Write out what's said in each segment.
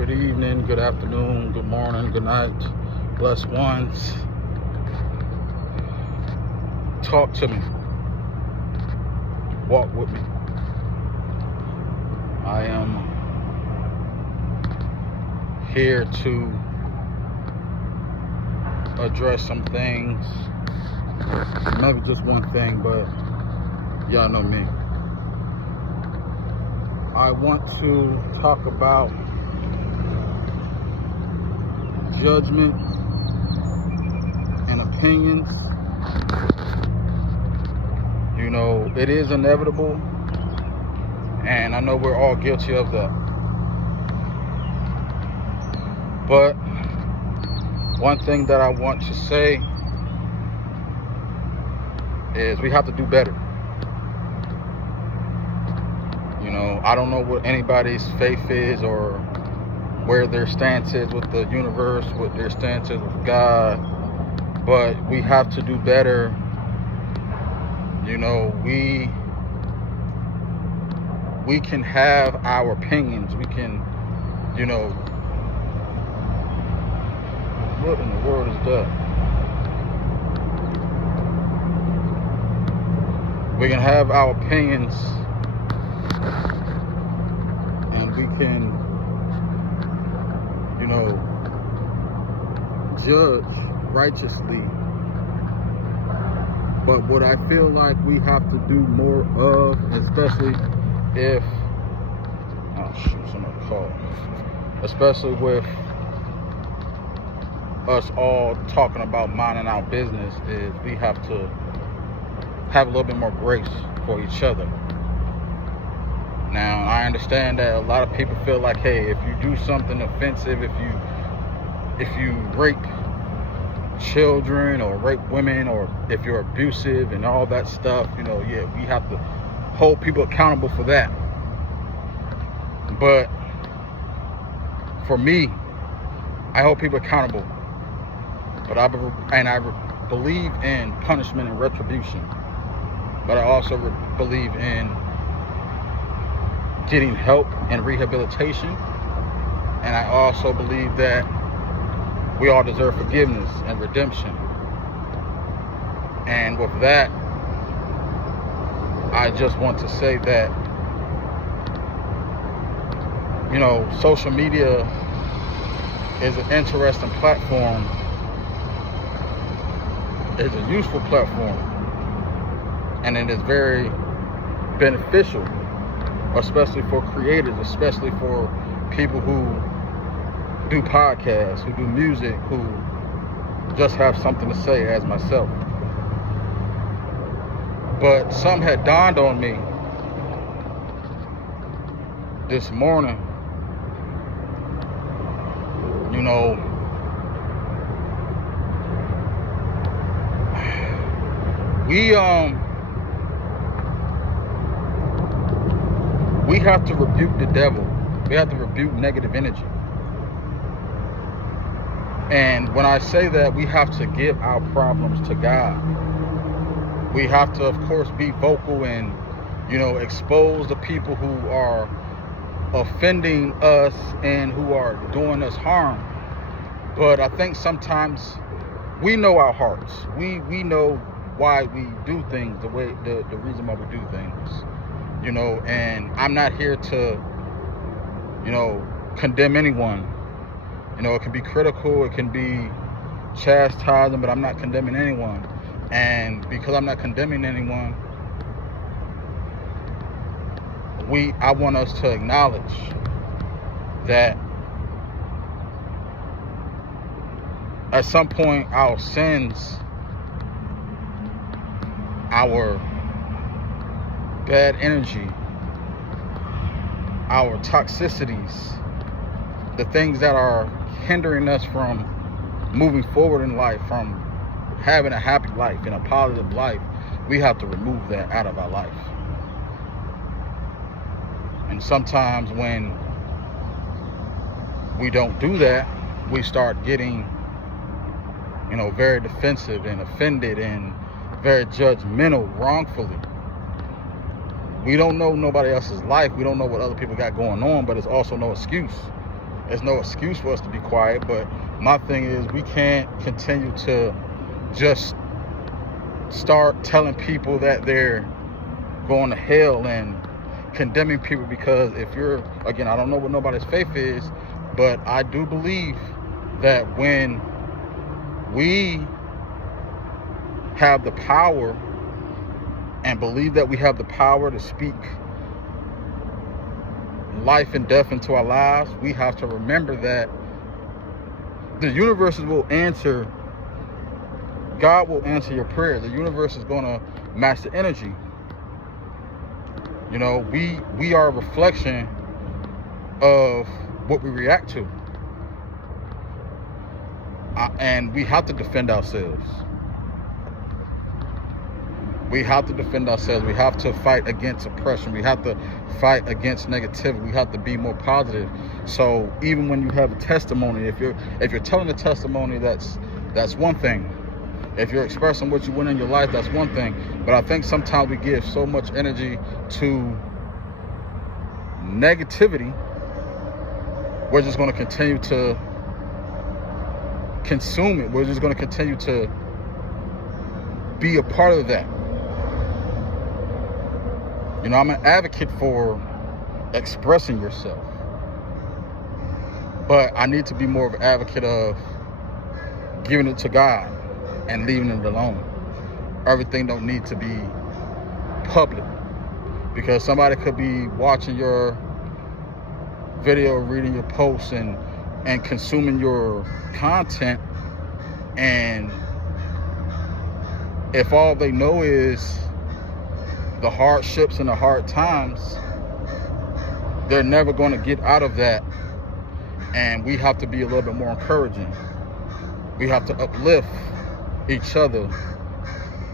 Good evening, good afternoon, good morning, good night, blessed ones. Talk to me. Walk with me. I am here to address some things. Maybe just one thing, but y'all know me. I want to talk about judgment and opinions. You know, it is inevitable, and I know we're all guilty of that. But one thing that I want to say is we have to do better. You know, I don't know what anybody's faith is or where their stance is with the universe, what their stance is with God, but we have to do better. You know, we can have our opinions. We can, you know, what in the world is that? We can have our opinions, and we can, you know, judge righteously. But what I feel like we have to do more of, especially if, oh shoot, somebody called me, especially with us all talking about minding our business, is we have to have a little bit more grace for each other. Now, I understand that a lot of people feel like, hey, if you do something offensive, if you rape children or rape women, or if you're abusive and all that stuff, you know, yeah, we have to hold people accountable for that. But for me, I hold people accountable, but I believe in punishment and retribution, but I also believe in getting help and rehabilitation, and I also believe that we all deserve forgiveness and redemption. And with that, I just want to say that, you know, social media is an interesting platform. It's a useful platform, and it is very beneficial, especially for creators, especially for people who do podcasts, who do music, who just have something to say, as myself. But something had dawned on me this morning. You know, we have to rebuke the devil. We have to rebuke negative energy. And when I say that, we have to give our problems to God. We have to, of course, be vocal and, you know, expose the people who are offending us and who are doing us harm. But I think sometimes we know our hearts. We know why we do things the reason why we do things. You know, and I'm not here to, you know, condemn anyone. You know, it can be critical, it can be chastising, but I'm not condemning anyone. And because I'm not condemning anyone, I want us to acknowledge that at some point our sins, our bad energy, our toxicities, the things that are hindering us from moving forward in life, from having a happy life and a positive life, we have to remove that out of our life. And sometimes when we don't do that, we start getting, you know, very defensive and offended and very judgmental wrongfully. We don't know nobody else's life. We don't know what other people got going on, but it's also no excuse. There's no excuse for us to be quiet, but my thing is we can't continue to just start telling people that they're going to hell and condemning people because if you're, again, I don't know what nobody's faith is, but I do believe that when we have the power and believe that we have the power to speak life and death into our lives, we have to remember that the universe will answer. God will answer your prayer. The universe is going to match the energy. You know, we are a reflection of what we react to. And we have to defend ourselves. We have to defend ourselves. We have to fight against oppression. We have to fight against negativity. We have to be more positive. So even when you have a testimony, if you're telling a testimony, that's one thing. If you're expressing what you went in your life, that's one thing. But I think sometimes we give so much energy to negativity, we're just going to continue to consume it. We're just going to continue to be a part of that. You know, I'm an advocate for expressing yourself, but I need to be more of an advocate of giving it to God and leaving it alone. Everything don't need to be public, because somebody could be watching your video, reading your posts, and consuming your content, and if all they know is the hardships and the hard times, they're never going to get out of that. And we have to be a little bit more encouraging. We have to uplift each other.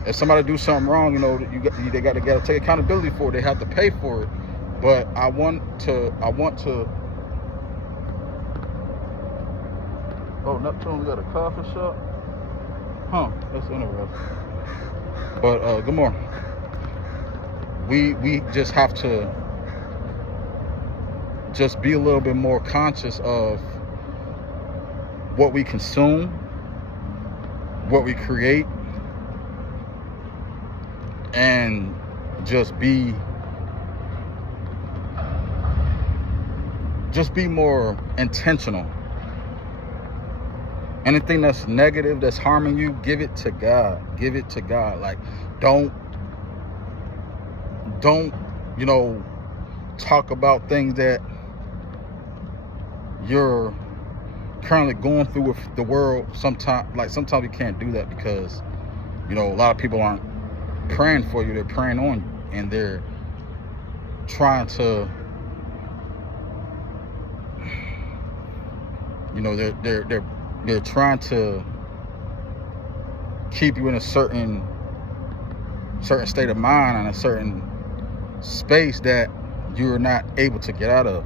If somebody do something wrong, you know, they got to take accountability for it. They have to pay for it. But I want to. Oh, Neptune, we got a coffee shop. Huh? That's interesting. But good morning. We just have to just be a little bit more conscious of what we consume, what we create, and just be more intentional. Anything that's negative, that's harming you, give it to God. Give it to God. Like, don't, you know, talk about things that you're currently going through with the world. Sometimes we can't do that because, you know, a lot of people aren't praying for you. They're praying on you, and they're trying to, you know, they're trying to keep you in a certain state of mind and a certain space that you're not able to get out of.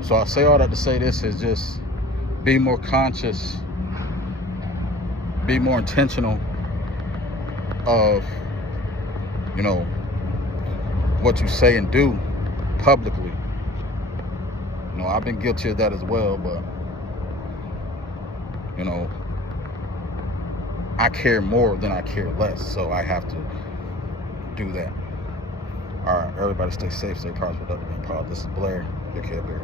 So I say all that to say this is just be more conscious, be more intentional of, you know, what you say and do publicly. You know, I've been guilty of that as well, but, you know, I care more than I care less, so I have to do that. All right, everybody stay safe, stay prosperous, productive, and positive. This is Blair, your Care Bear.